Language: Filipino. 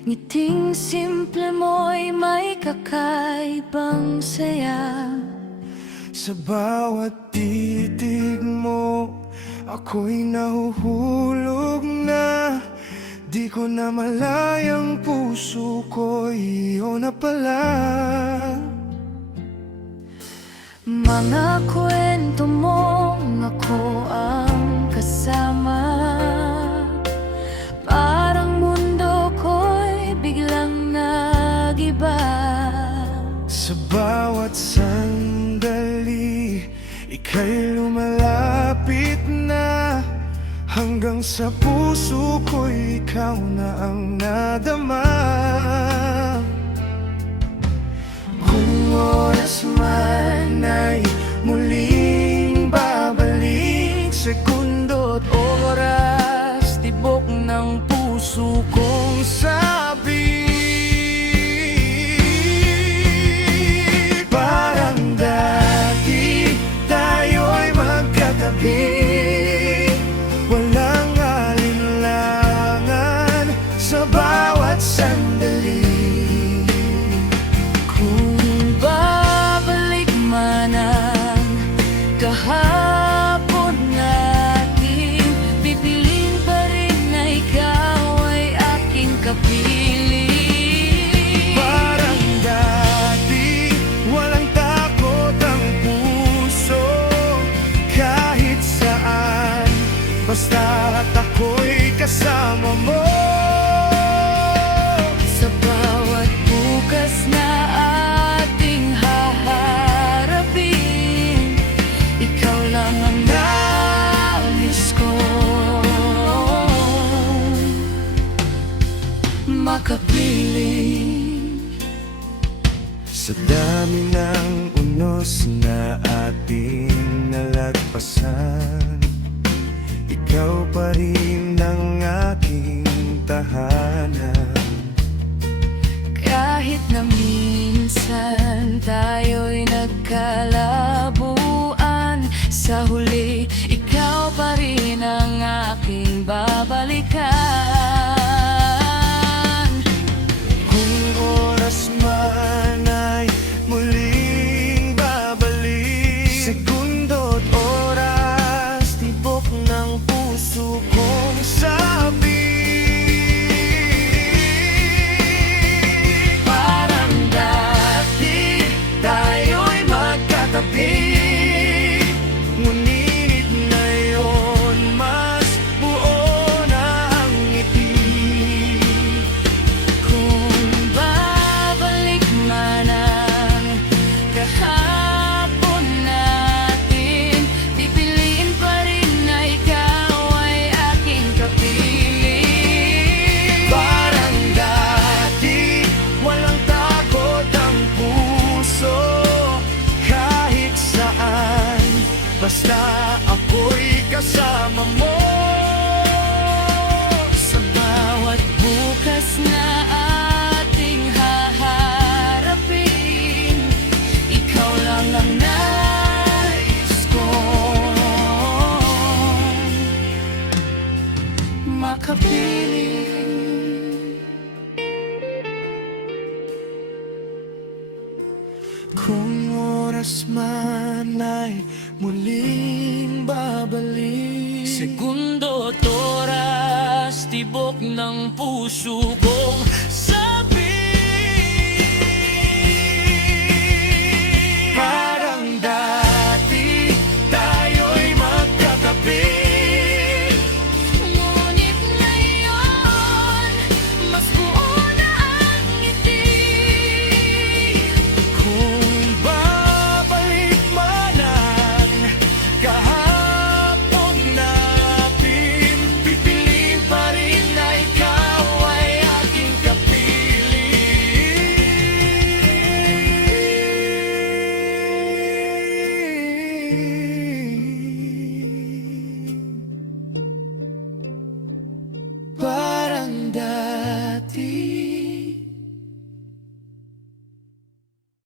Ngiting simple mo'y may kakaibang saya. Sa bawat titig mo, ako'y nahuhulog na. Di ko na malayang puso ko'y iyong napala. Mga kwento mong ako ang kasama, parang mundo ko'y biglang nagiba. Sa bawat sandali, ika'y lumalapit na. Hanggang sa puso ko'y ikaw na ang nadama. Kung oras man ay muling babalik, sekundo't oras, tibok ng puso kong sabi. Parang dati tayo'y magkatabi, walang alinlangan sa bawat sandali. Kung babalik man ang kahapon natin, pipiliin pa rin na ikaw ay aking kapiling. Parang dati, walang takot ang puso, kahit saan, basta't ako'y kasama mo. Sa bawat bukas na ating haharapin, ikaw lang ang nais ko makapiling. Sa dami ng unos na ating nalagpasan, ikaw pa rin ang aking tahanan. Kahit na minsan tayo'y nagkalabuan, sa huli ikaw pa rin ang aking babalikan. Kung oras man ay muling babalik, sekundo't oras, tibok ng puso kong sabi. Parang dati tayo'y magkatabi, ngunit ngayon mas buo na ang ngiti. Kung babalik man ang kahapon natin, pipiliin pa rin na ikaw ay aking kapiling. Parang dati, walang takot ang puso, kahit saan, basta ako'y kasama mo. Sa bawat bukas na ating haharapin, ikaw lang ang nais kong makapiling. Kung oras man ay muling babalik, Segundo at oras, tibok ng puso kong